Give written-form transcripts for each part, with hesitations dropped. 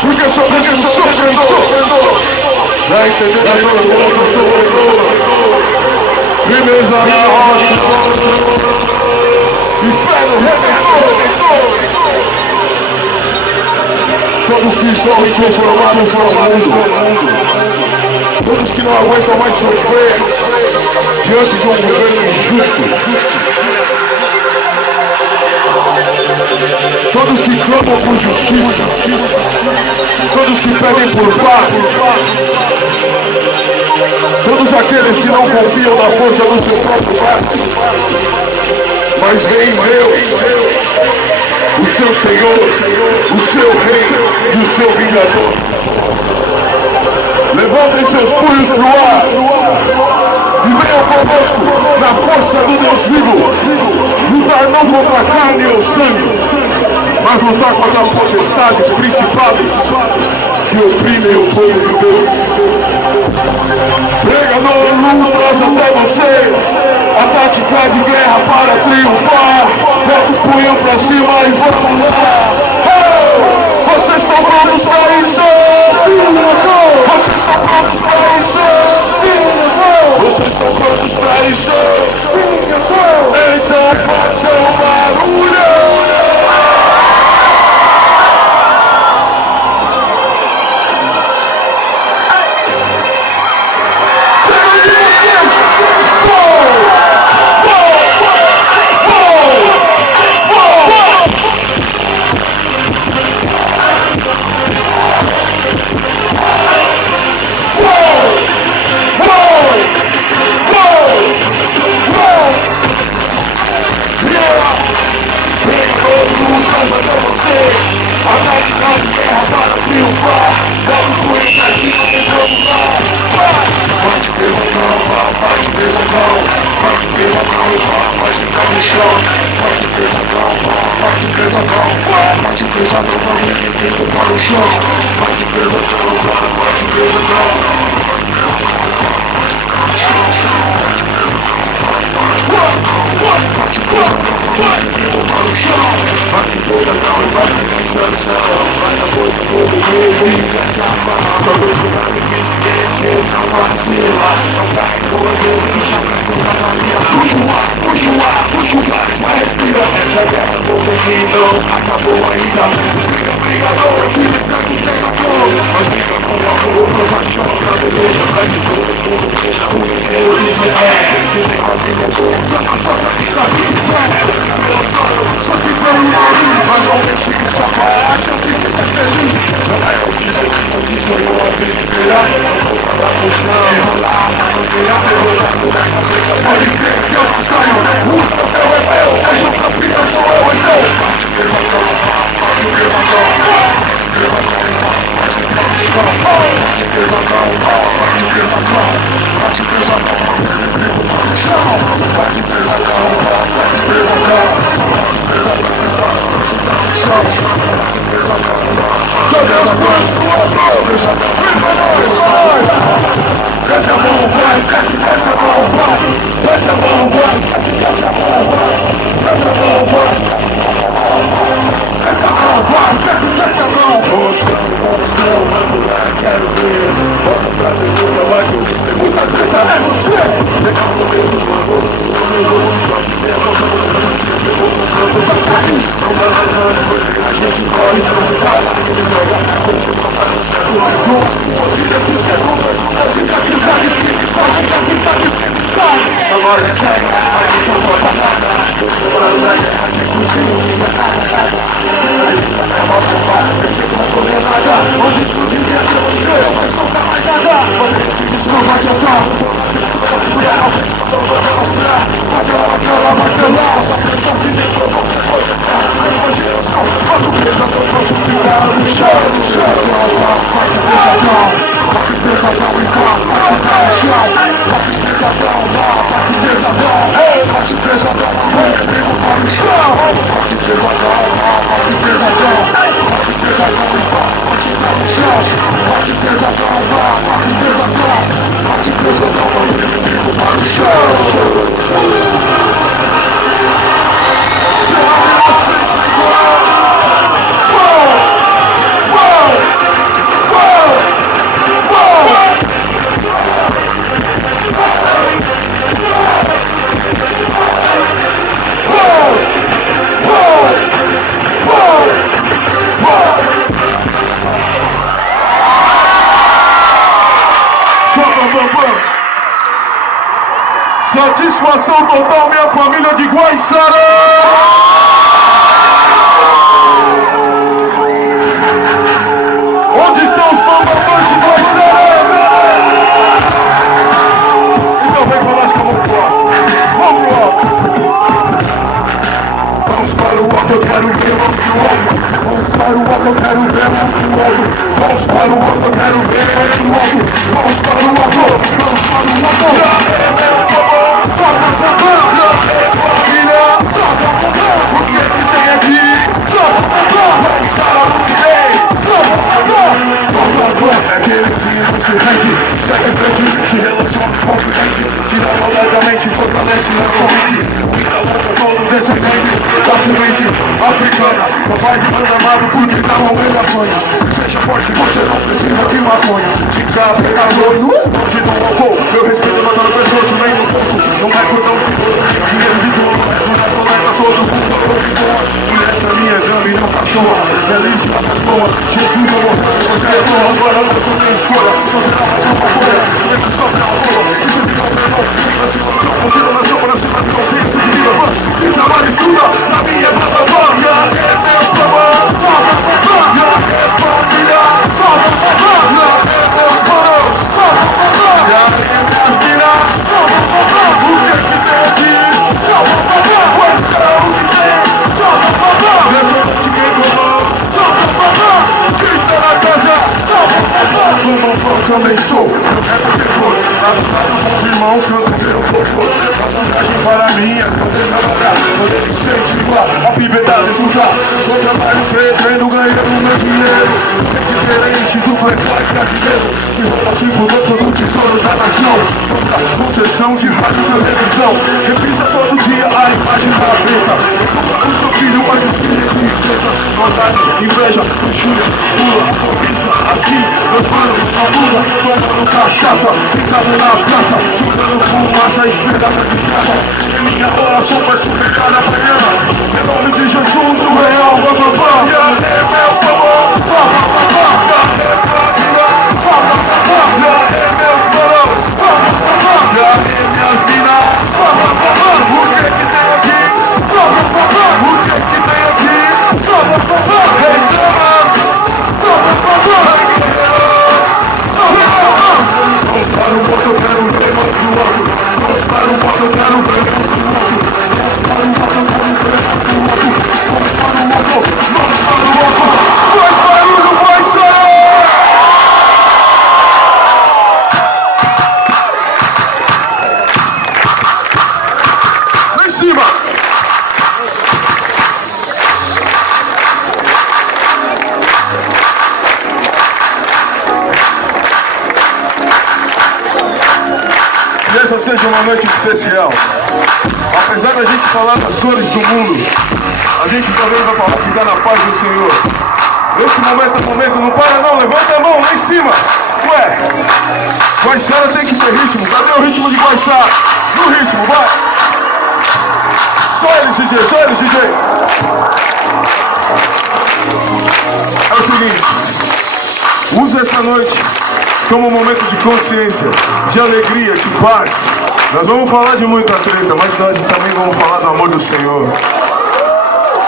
porque eu sou mesmo sofredor. Vai entender a dor do sofredor. Firmeza na rocha, inferno redentor. Todos que estão inconformados com o mundo, todos que não aguentam mais sofrer diante de um governo injusto, todos que clamam por justiça, todos que pedem por paz, todos aqueles que não confiam na força do seu próprio braço, mas veem em Deus o seu Senhor, o seu Rei e o seu Vingador. Levantem seus punhos pro ar e venham conosco na força do Deus vivo. Lutar não contra a carne ou sangue, mas lutar contra as potestades, principados que oprimem o povo de Deus. Pregador, lutas até você a tática de guerra para triunfar. Bota o punho pra cima e vamos lá. Hey! Vocês estão prontos pra isso? Vocês estão prontos pra isso? Vocês estão prontos pra isso? Então façam barulho! A tática de guerra para triunfar. Dá um punho pra cima e vamos lá. Bate pesadão, bate pesadão. Bate pesadão e vai ficar no chão. Bate pesadão, bate pesadão. Bate pesadão pra mim e fica para o chão. Bate pesadão, bate pesadão. Bate pesadão, para o chão. Bate pesadão e vai se cansação. Vai na boca todo mundo e fecha a mão. Só deixa o nome que se deixa, não vacila. Não cai duas vezes e chama toda a linha. Puxa o ar, mas respira. Essa guerra do menino acabou ainda. Brigador, que me tranca e pega fogo. Mas fica com a roupa, paixão, na beleza. Vai de tudo, deixa o inteiro. Isso é, que nem a vida é boa. Tanta sorte aqui na vida. Só que pelo nariz, mas não deixe escapar a chance de ser feliz. Não é o que sonhou a vida inteira. Vai pro chão, enrolar, enrolar nessa briga. Pode crer que eu não saio. O troféu é meu, mas o campeão sou eu então. Bate pesadão, bate pesadão. Bate pesadão, bate pesadão. Bate pesadão, bate pesadão. Bate pesadão, bate pesadão. Bate pesadão. Joga as coisas pro outro. Desce a mão, vai, desce a mão, vai. Desce a mão, vai. Desce a mão, vai. Desce a mão, vai. Desce a mão, vai. Desce a mão. Mostrando, vamos lá, quero ver. Bota pra dentro, vai que eu disse, tem muita treta, é você. Legal no meio do bagulho, no mesmo mundo. É a nossa moção, sempre vou comprando essa carne. Não vai mandando, a gente corre, não sai. Ele joga, continua para os caras. Vou dizer que os que conversam, vocês acusados que me fazem, acusados que me fazem. Agora é sério, aqui não conta nada. Agora na guerra que cozinha, é uma bomba, respeito não comer nada. Onde explodir minha demonstrei, mas não dá mais nada. Quando a gente desculpa de atrás, não vou demonstrar. Aquela, a pressão que me provou, você pode entrar. Uma geração, quando pesadão, posso ficar no chão. Bate pesadão e vai, bate no chão. Bate pesadão, bate pesadão. Bate pesadão, vai, comigo para o chão. Bate pesadão, bate pesadão. Bate pesadão e vai, bate no chão. Bate pesadão, bate pesadão. Bate pesadão, vai, comigo para o chão. Satisfação total, minha família de Guaiçara! Onde estão os bambambãs de Guaiçara? Então vem pra nós que eu vou pro alto. Vamos pro alto. Vamos para o alto, eu quero ver mãos pro alto. Vamos para o alto, eu quero ver mãos pro alto. Vamos para o alto, eu quero ver mãos pro alto. Vamos para o alto, vamos para o alto. O que tem aqui? Aquele que se rende, segue em frente, se relaciona com o confidente, tira alegremente, fortalece na corrente, vira luta todo descendente, da semente africana, papai de banda amado porque na mão ele apanha. Seja forte, você não precisa de maconha, de cá, pegador, longe do álcool, meu respeito manda no pescoço, nem no bolso, não é cordão de ouro, dinheiro de ouro, não é coleta, todo mundo hoje boa, mulher pra mim é dama e não cachorra, belíssima, mas boa, Jesus amor, você é boa, agora você tem escolha, você não faz uma folha, nem que só pra boa, se você tem um perdão, sem vacinação, consideração para cima de consciência de vida, se trabalha e estuda, na minha banda banha, é meu trabalho, é família, é meus manos, é minhas minas, o que tem aqui, quais são o que tem, nessa noite quem comou, quem tá na casa, eu também sou, eu quero ter cor, os irmãos cantam pelo corpo, a vantagem para mim é poder trabalhar, poder incentivar, a pivedade escutar, eu trabalho pretendo ganhar o meu dinheiro, é diferente do flex brasileiro, que rouba se fudeu todo o tesouro da nação, concessão de rádio e televisão, reprisa todo dia a imagem da besta, o seu filho vai discutir de riqueza, maldade, inveja, luxúria, pula, cobiça, assim, meus manos, a bunda, tomando cachaça, sentado na praça, jogando fumaça, esperando a desgraça, é minha oração vai superar amanhã, em nome de Jesus, o real, bababá, é meu povo, bababá, é família, bababá, é meus manos, bababá, é minhas minas, bababá, o que tem aqui, bababá, o que tem aqui, bababá, reclamas, bababá, vamos para o alto, eu quero ver mais do alto. Vamos para o alto, eu quero ver mais do alto. Vamos para o alto, eu quero ver mais do alto. Vamos para o alto, vamos para o alto. Faz barulho, vai sair! Lá em cima! Que essa seja uma noite especial. Apesar da gente falar das dores do mundo, a gente também vai falar que está na paz do Senhor. Esse momento é momento, não para não, levanta a mão lá em cima. Ué, Guaiçara tem que ter ritmo, cadê o ritmo de Guaiçara? No ritmo, vai. Só eles, DJ, só eles, DJ. É o seguinte, usa essa noite como um momento de consciência, de alegria, de paz. Nós vamos falar de muita treta, mas nós também vamos falar do amor do Senhor.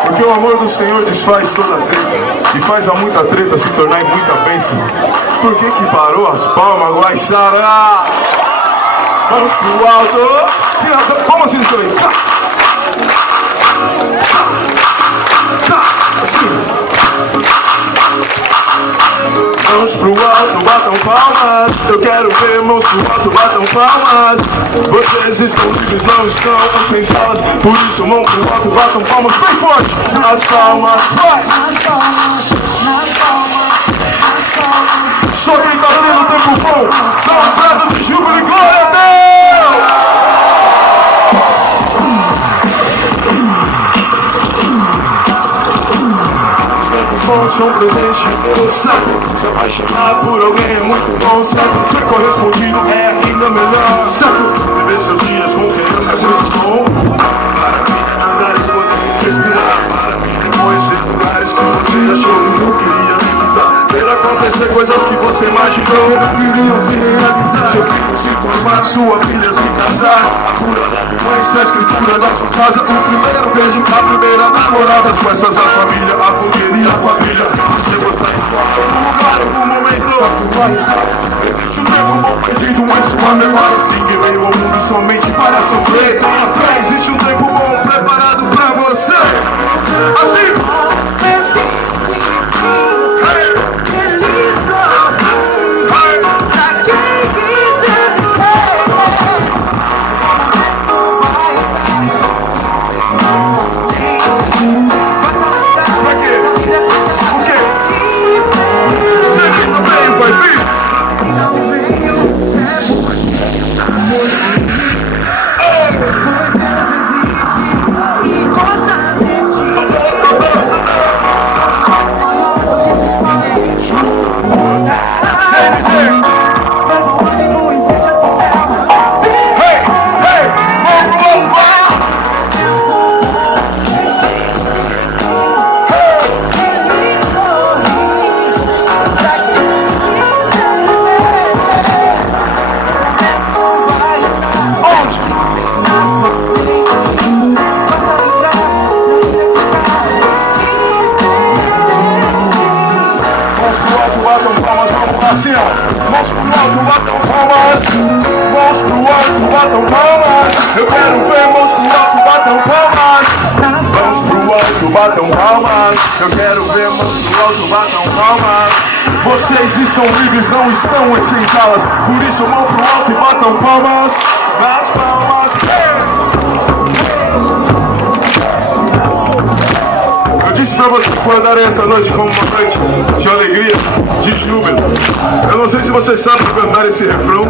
Porque o amor do Senhor desfaz toda a treta e faz a muita treta se tornar em muita bênção. Por que que parou as palmas, Guaiçara? Vamos pro alto. Como assim isso aí? Assim. Mãos pro alto, batam palmas. Eu quero ver mãos pro alto, batam palmas. Vocês estão livres, não estão sem salas. Por isso, mão pro alto, batam palmas bem forte. Nas palmas, vai! Nas palmas, nas palmas, nas palmas. Só quem tá tendo tempo bom, dá um prato de júbilo e glória a Deus! Sou um presente do saco. Se apaixonar por alguém é muito bom, saco. Ser correspondido é ainda melhor, saco. Viver seus dias com quem ama é muito bom. Para andar e poder respirar. Para conhecer lugares que você achou que não queria visitar. acontecer coisas que você imaginou. Iriam se realizar. Seu filho se formar, sua filha se casar. A cura da doença, a escritura da sua casa. O primeiro beijo, a primeira namorada. As festas, a família, a fogueirinha, a família. Você gosta de escola, algum lugar, algum momento. Existe um tempo bom perdido em sua memória. Ninguém veio ao mundo somente para sofrer. Tenha fé, existe um tempo bom preparado pra você. Assim. Batam palmas, eu quero ver mãos pro alto, batam palmas. Mãos pro alto, batam palmas, eu quero ver mãos pro alto, batam palmas. Vocês estão livres, não estão em senzalas, por isso mão pro alto e batam palmas. Nas palmas. Eu disse pra vocês guardarem essa noite como uma noite de alegria, de júbilo. Eu não sei se vocês sabem cantar esse refrão,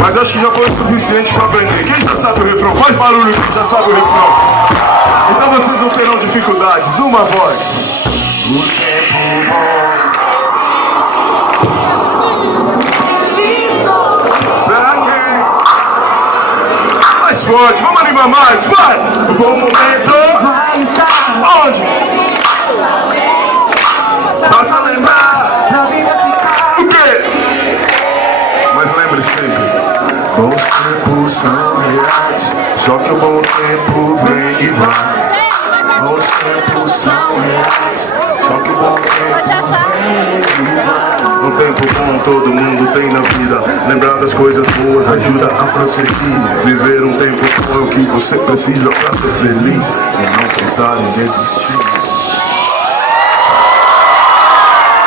mas acho que já foi o suficiente para aprender. Quem já sabe o refrão? Faz barulho quem já sabe o refrão. Então vocês não terão dificuldades. Uma voz. O tempo bom. Pra quem? Mais forte, vamos animar mais. Vai! O bom momento vai estar onde? Passa a lembrar pra vida ficar. O quê? Mas lembre sempre. Bons tempos são reais, só que o bom tempo vem e vai. Bons tempos são reais, só que o bom tempo vem e vai. Um tempo bom todo mundo tem na vida. Lembrar das coisas boas ajuda a prosseguir. Viver um tempo bom é o que você precisa pra ser feliz e não pensar em desistir.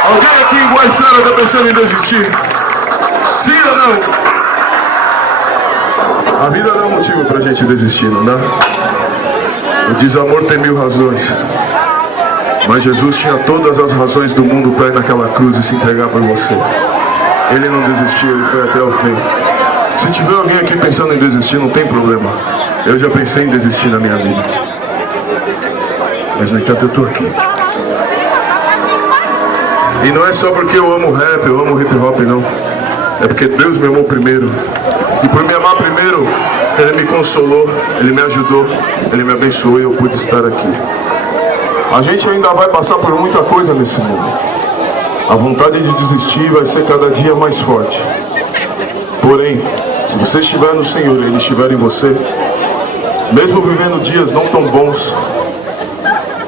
Alguém aqui em Guaiçara tá pensando em desistir? Sim ou não? A vida dá um motivo pra gente desistir, não dá? O desamor tem 1000 razões, mas Jesus tinha todas as razões do mundo pra ir naquela cruz e se entregar por você. Ele não desistiu, ele foi até o fim. Se tiver alguém aqui pensando em desistir, não tem problema. Eu já pensei em desistir na minha vida, mas no entanto eu tô aqui. E não é só porque eu amo rap, eu amo hip hop, não. É porque Deus me amou primeiro. E por me amar primeiro, Ele me consolou, Ele me ajudou, Ele me abençoou e eu pude estar aqui. A gente ainda vai passar por muita coisa nesse mundo. A vontade de desistir vai ser cada dia mais forte. Porém, se você estiver no Senhor e Ele estiver em você, mesmo vivendo dias não tão bons,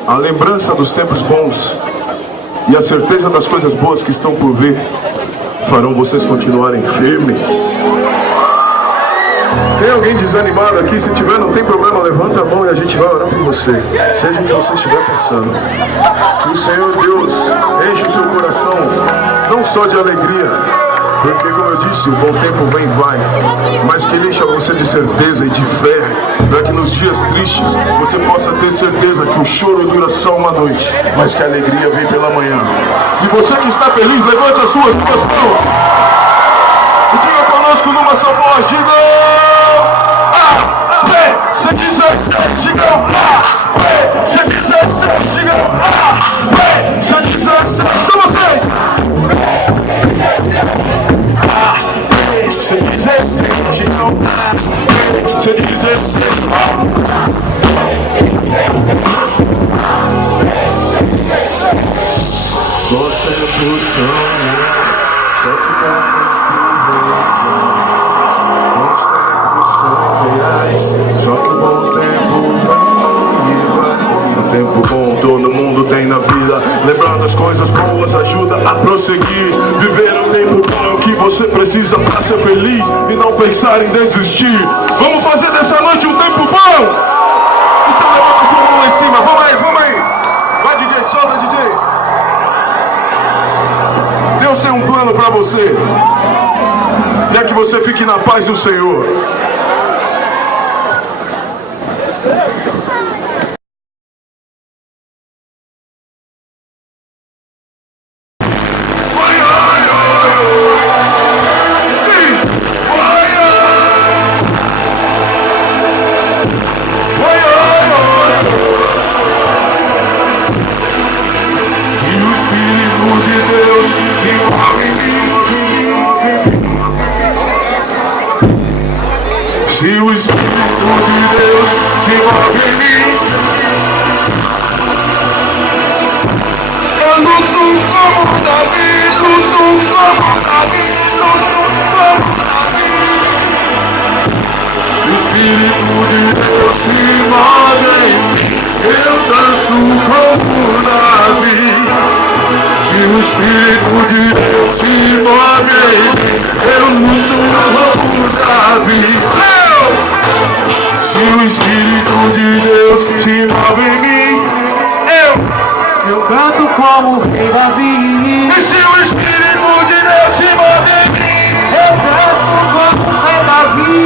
a lembrança dos tempos bons e a certeza das coisas boas que estão por vir farão vocês continuarem firmes. Tem alguém desanimado aqui? Se tiver, não tem problema, levanta a mão e a gente vai orar por você. Seja o que você estiver passando. Que o Senhor Deus enche o seu coração, não só de alegria, porque, como eu disse, o bom tempo vem e vai, mas que Ele encha você de certeza e de fé, para que nos dias tristes você possa ter certeza que o choro dura só uma noite, mas que a alegria vem pela manhã. E você que está feliz, levante as suas duas mãos e diga conosco numa só voz, diga... C17, diga C17, diga C17, são vocês! C17, diga C17. Bons tempos tempos são reais, só que dá tempo vem. Os tempos são reais, só que o bom tempo vem e vai. O tempo bom todo mundo tem na vida, lembrar das coisas boas ajuda a prosseguir. Viver o tempo bom é o que você precisa pra ser feliz e não pensar em desistir. Vamos fazer dessa noite um tempo bom? Então levanta sua mão lá em cima, vamos aí, vamos aí. Vai, DJ, solta, DJ. Deus tem um plano pra você, e é que você fique na paz do Senhor. Se o Espírito de Deus se move em mim, eu luto como Davi, luto como Davi, luto como Davi. Se o Espírito de Deus se move em mim, eu danço como Davi. Se o Espírito de Deus se move em mim, eu luto como Davi. Se o Espírito de Deus se move em mim, eu canto como rei Davi. E se o Espírito de Deus se move em mim, eu canto como rei Davi.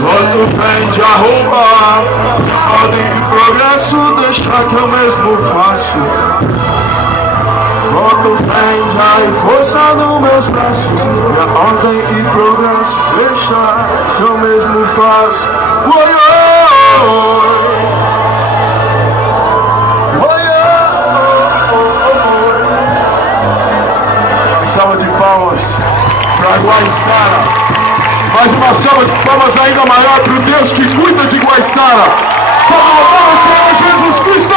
Quando vem de arrombar, ordem e progresso, deixa que eu mesmo faço. Boto fé e força nos meus braços, minha ordem e progresso, deixa que eu mesmo faço. Oi, oi, oi, oi. Salva de palmas para Guaiçara. Mais uma salva de palmas ainda maior para o Deus que cuida de Guaiçara. Todo louvor ao Senhor Jesus Cristo.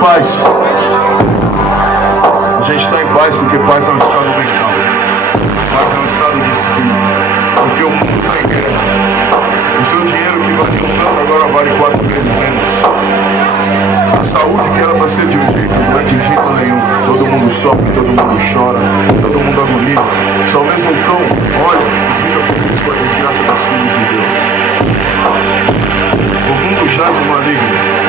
Paz. A gente está em paz porque paz é um estado mental. Paz é um estado de espírito. Porque o mundo está em guerra. O seu dinheiro que valia um tanto agora vale 4 vezes menos. A saúde que era para ser de um jeito não é de jeito nenhum. Todo mundo sofre, todo mundo chora, todo mundo agoniza. Só mesmo o cão olha e fica feliz com a desgraça dos filhos de Deus. O mundo jaz no maligno.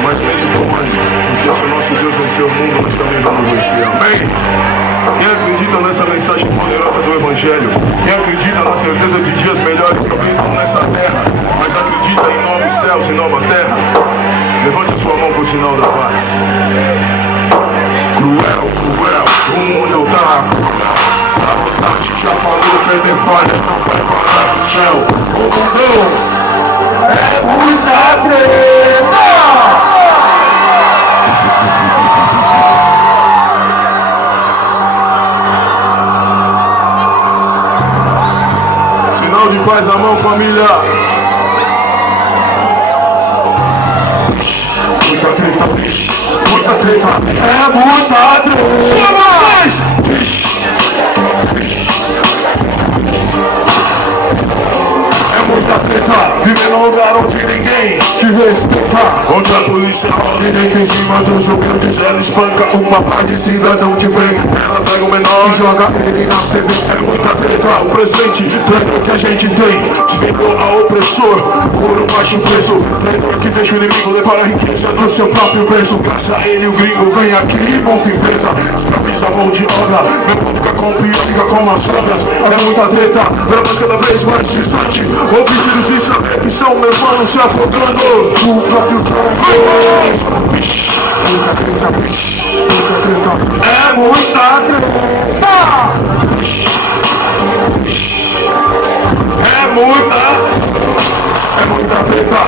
Mas desde o tamanho, porque se o nosso Deus venceu o mundo, nós também vamos vencer. Amém? Quem acredita nessa mensagem poderosa do Evangelho, quem acredita na certeza de dias melhores, talvez não nessa terra, mas acredita em novos céus e nova terra, levante a sua mão para o sinal da paz. Cruel, cruel, o mundo tá cruel. Sabotagem já falou, perder falhas, não vai parar no céu. O mundo é muita treta. Sinal de paz na mão, família. Muita treta, muita treta, é muita treta. Só vocês! Muita treta, viver num lugar onde ninguém te respeita, onde a polícia rola e deita em cima dos jogadores. Ela espanca uma pá de cidadão de bem. Ela pega o menor e joga ele na TV. É muita treta, o presidente traidor que a gente tem, desvendou a opressor por um baixo preço. Traidor que deixa o inimigo levar a riqueza do seu próprio preço. Graças a ele o gringo vem aqui, monta empresa, escraviza a mão de obra. Meu povo fica com pior, fica com as sobras. É muita treta, vemos cada vez mais distante. Ouvi tiros e saber que são meus manos se afogando. O próprio fogo. É muita treta. É muita treta.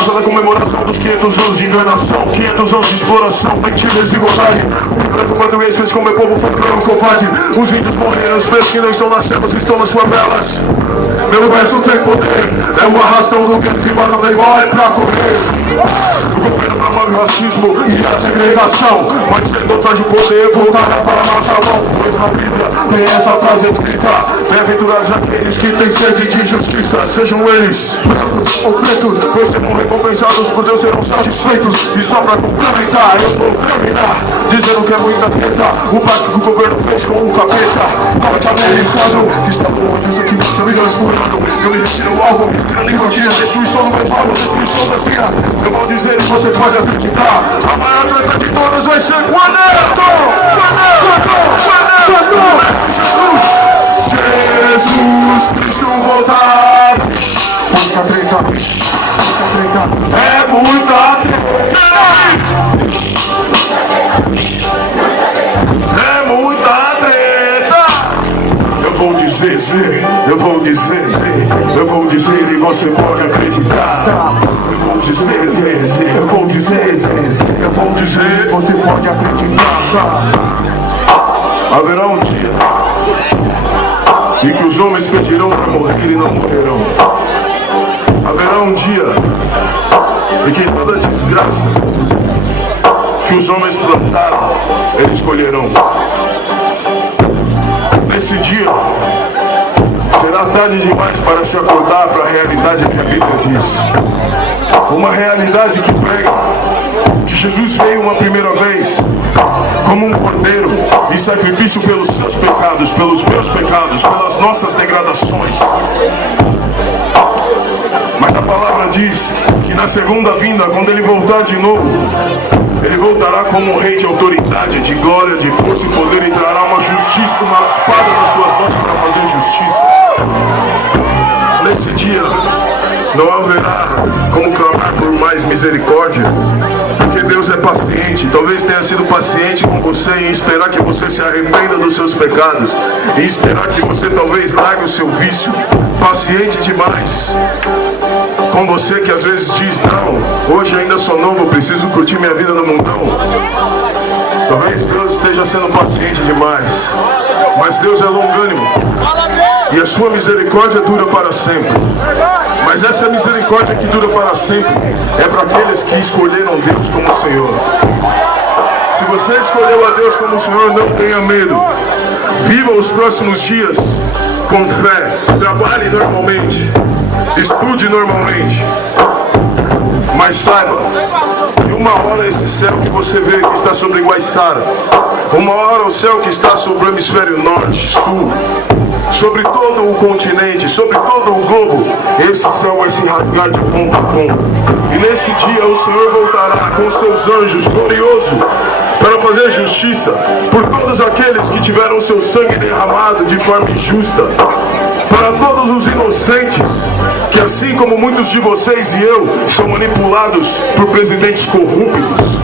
causa da comemoração dos 500 anos de enganação, 500 anos de exploração, mentira e desigualdade. O branco português fez com meu povo foi branco covarde. Os índios morreram, os pretos que não estão nas selvas estão nas favelas. Meu verso tem poder, é o arrastão do gueto que mata da igual é pra comer. O governo promove o racismo e a segregação, mas sem dotar de poder voltará para a nossa mão. Pois na Bíblia tem essa frase escrita: bem-aventurados aqueles que têm sede de justiça, sejam eles brancos ou pretos, pois serão recompensados por Deus, serão satisfeitos. E só pra complementar, eu vou terminar dizendo que é muita treta o pacto que o governo fez com o capeta norte-americano, que está longe disso que mata milhões por ano. Eu me retiro o álcool, a nicotina, destruição do meu valor, destruição da minha. Eu vou dizer e você pode acreditar: a maior treta de todas vai ser quando Jesus Cristo voltar. Muita treta, é muita treta, é muita treta. Eu vou dizer, eu vou dizer, eu vou dizer e você pode acreditar. Eu vou dizer, eu vou dizer, eu vou dizer, você pode acreditar. Haverá um dia em que os homens pedirão para morrer e não morrerão. Haverá um dia em que toda desgraça que os homens plantaram, eles colherão. Nesse dia será tarde demais para se acordar para a realidade que a Bíblia diz. Uma realidade que prega que Jesus veio uma primeira vez como um cordeiro em sacrifício pelos seus pecados, pelos meus pecados, pelas nossas degradações. Mas a palavra diz que na segunda vinda, quando ele voltar de novo, ele voltará como um rei de autoridade, de glória, de força e poder, e trará uma justiça, uma espada nas suas mãos para fazer justiça. Nesse dia não haverá como clamar por mais misericórdia, porque Deus é paciente. Talvez tenha sido paciente com você em esperar que você se arrependa dos seus pecados, em esperar que você talvez largue o seu vício. Paciente demais com você que às vezes diz: não, hoje ainda sou novo, preciso curtir minha vida no mundão. Talvez Deus esteja sendo paciente demais, mas Deus é longânimo e a sua misericórdia dura para sempre. Mas essa misericórdia que dura para sempre é para aqueles que escolheram Deus como Senhor. Se você escolheu a Deus como Senhor, não tenha medo. Viva os próximos dias com fé. Trabalhe normalmente, estude normalmente, mas saiba que uma hora esse céu que você vê que está sobre Guaiçara, uma hora o céu que está sobre o hemisfério norte, sul, sobre todo o continente, sobre todo o globo, esse céu vai se rasgar de ponta a ponta. E nesse dia o Senhor voltará com seus anjos gloriosos para fazer justiça por todos aqueles que tiveram seu sangue derramado de forma injusta, para todos os inocentes que, assim como muitos de vocês e eu, são manipulados por presidentes corruptos,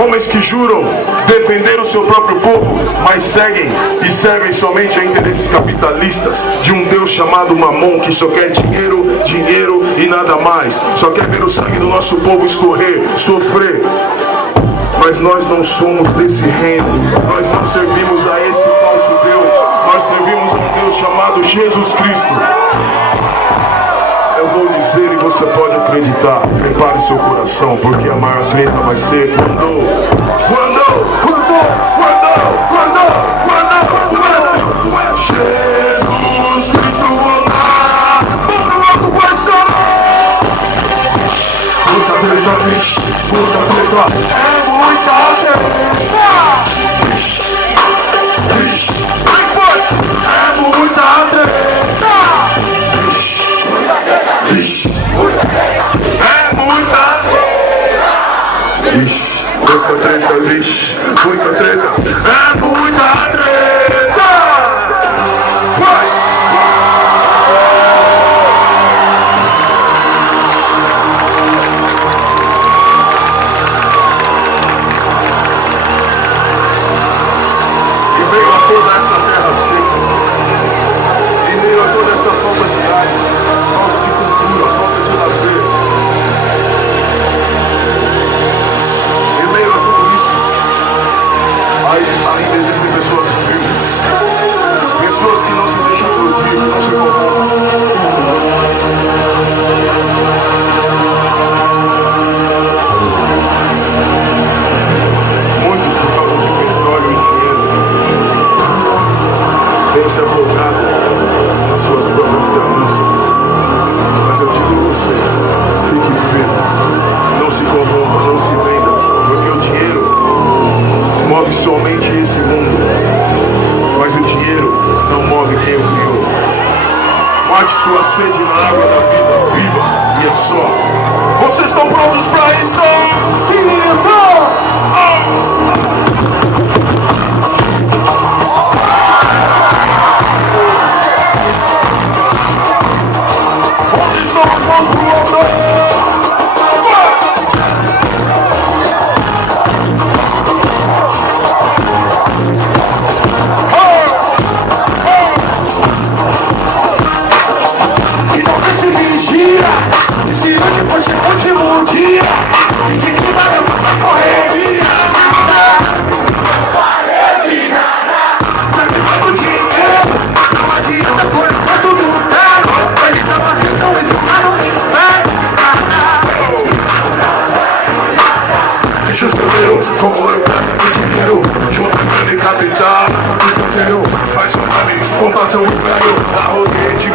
homens que juram defender o seu próprio povo, mas seguem e servem somente a interesses capitalistas de um Deus chamado Mamon, que só quer dinheiro, dinheiro e nada mais, só quer ver o sangue do nosso povo escorrer, sofrer. Mas nós não somos desse reino, nós não servimos a esse falso Deus, nós servimos a um Deus chamado Jesus Cristo. Eu vou dizer e você pode acreditar, prepare seu coração, porque a maior treta vai ser quando Jesus Cristo voltar, o louco vai sair. Muita treta, bicho, muita treta, é muita treta, bicho, bem forte, é muita treta, bicho, é muita treta, bicho, muita treta, bicho, muita treta, é muita treta, faz. Toda essa terra seca, em meio a toda essa falta de água, falta de cultura, falta de lazer, sua sede na água da vida viva. E é só. Vocês estão prontos pra isso? Sim, eu tô! Onde estão os monstros? Se hoje fosse o último dia, de que valeu pra correria? Parece nada, tá pegando dinheiro, não adianta pôr o preço do zero. Eles não aceitam isso, mas não me espero. Deixa eu escrever como eu quero dinheiro, junto com ele capital, escondeu, faz seu nome, conta seu império. A rodeia de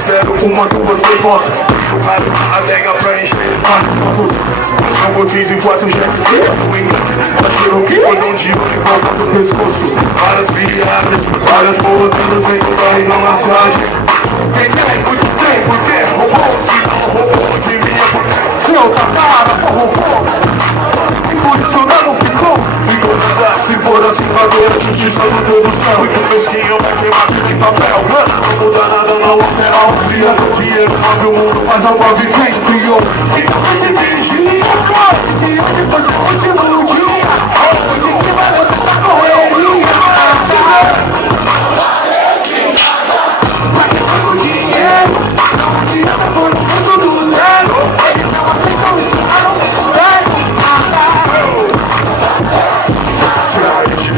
zero, uma, duas, três motos. A adega pra encher vários campos. São botins em 4 jets. Mas pelo que cordão de ouro em volta do pescoço. Várias viagens, várias botas, sem barriga massagem. Quem tem muito tempo, porque roubou, se não roubou de mim. Seu tatara, roubou. E por isso não ficou. Ficou nada, se for assim, agora a justiça do Deus do céu. Muito mesquinho, vai queimar de papel. Não muda nada, não altera o criador. Dinheiro move o mundo, faz a move quem criou. Então esse vigia, se hoje fosse o último dia, de que valeu tanta correria? Vai queimando dinheiro, não adianta pôr no preço do zero. Eles não aceitam isso, mas não me espero.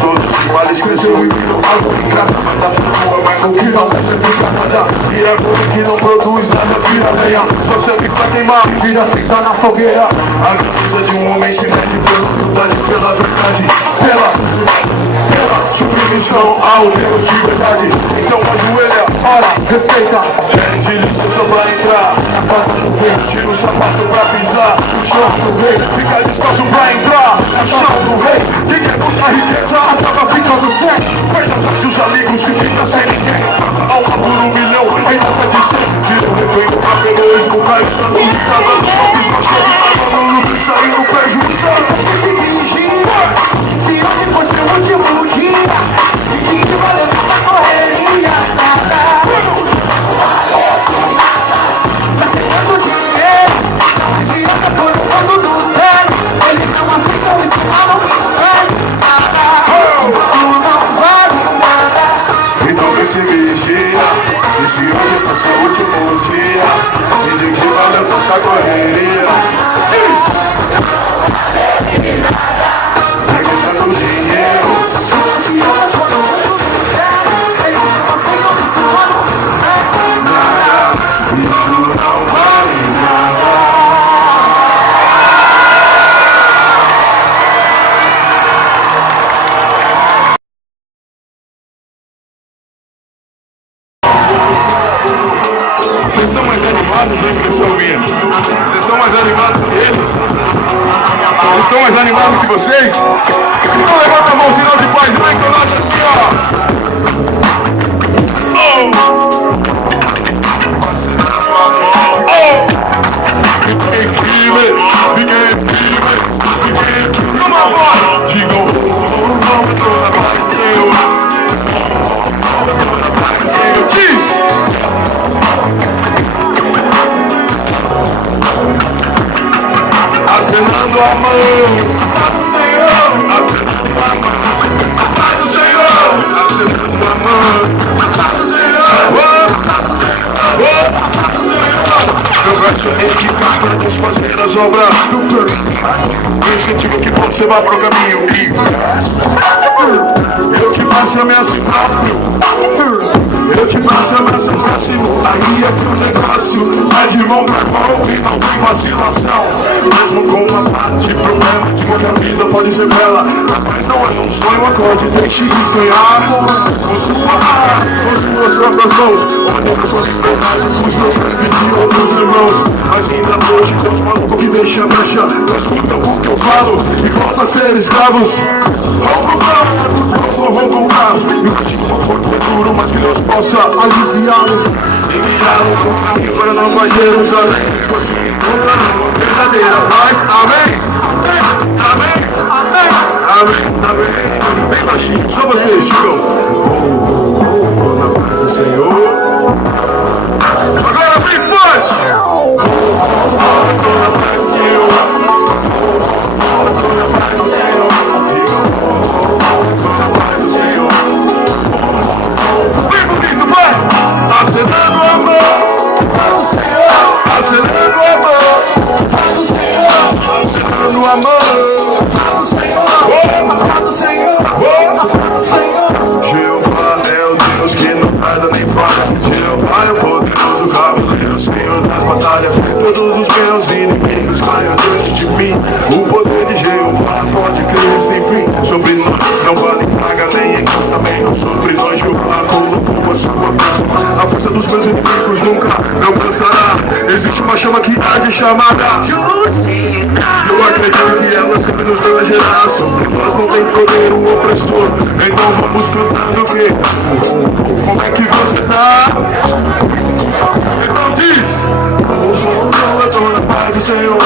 Todos iguais cresceu e virou algo ingrato. Manda figura, mas no que não vai servir pra nada. Vira coisa que não produz nada, vira lenha. Só serve pra queimar, vira cinza na fogueira. A grandeza de um homem se mede pela verdade, pela verdade, pela submissão ao Deus de verdade. Então ajoelha, ora, respeita, pede licença pra entrar na casa do rei. Tira o sapato pra pisar no chão do rei. Fica descalço pra entrar no chão do rei. Quem quer buscar riqueza acaba ficando sem. Perde atrás dos amigos se fica sem ninguém. A uma por 1 milhão, ainda vai dizer. Vira o refém do capeloísmo, cai no estado dos próprios machucados. Agora no lucro saindo prejuízo. Se hoje fosse o último dia, de que valeu tanta correria? Tá pegando dinheiro, não adianta pôr no bolso do zero. Eles não aceitam isso, mas não me espero. Isso não vale nada. Então vem se vigia, e se hoje fosse o último dia, de que valeu tanta correria? Isso! Vocês estão mais animados, ou impressão minha? Vocês estão mais animados que eles? Eles estão mais animados que vocês? Então levanta a mão, sinal de paz, vem com nós assim, ó! Fiquem firmes, fiquem firmes, fiquem firmes. Uma voz! Digam, não, toda paz, Senhor. Toda paz, Senhor. Diz! Acenando a mão, a paz do Senhor, acenando a mão, a paz do Senhor, acenando a mão, a paz do Senhor, a paz do Senhor, a paz do Senhor. Eu peço equipes para as parceiras obras do eu incentivo que você vá pro caminho e eu te passo a minha próprio. Eu te passo a abraço próximo, aí é pro negócio. Vai de mão pra mão e não tem vacilação. Mesmo com uma parte de problema, de que a vida pode pode ser bela, mas não é um sonho, acorde, deixe de sonhar. Com sua barra, com suas próprias mãos, olha a sua liberdade, com seu sangue de outros irmãos. Mas ainda hoje Deus maluco que deixa brecha, não escuta o que eu falo e volta a ser escravos. Rouba o carro, e o castigo conforto é duro, mas que Deus possa aliviá-los. Enviá-los um caminho para Nova Jerusalém. Se você encontrar uma verdadeira paz, amém, amém, amém, amém, amém. Bem baixinho, só vocês, Chico. Na paz do Senhor. Agora bem forte. Na paz do Senhor. Na paz do Senhor. Na paz do Senhor. Bem bonito, vai. Acenando o amor. Paz do Senhor. Acenando o amor. Paz do Senhor. Acenando o amor. Paz do Senhor. Paz do Senhor. Paz do Senhor. Jeová é o Deus que não tarda nem falha. Jeová é o poderoso cavaleiro, Senhor das batalhas. Todos os meus inimigos caiam diante de mim. O poder de Jeová pode crer sem fim. Sobre nós não vale paga nem encantamento. Sobre nós Jeová colocou a sua bênção. A força dos meus inimigos nunca não cansará. Existe uma chama que há de chamada justiça. Eu acredito que ela sempre nos protegerá. Sobre nós não tem poder o opressor. Então vamos cantando que como é que você tá? Então diz: eu tô na paz do Senhor.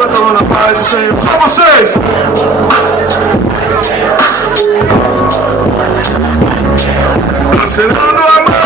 Eu tô na paz do Senhor. Só vocês. Acenando a mão.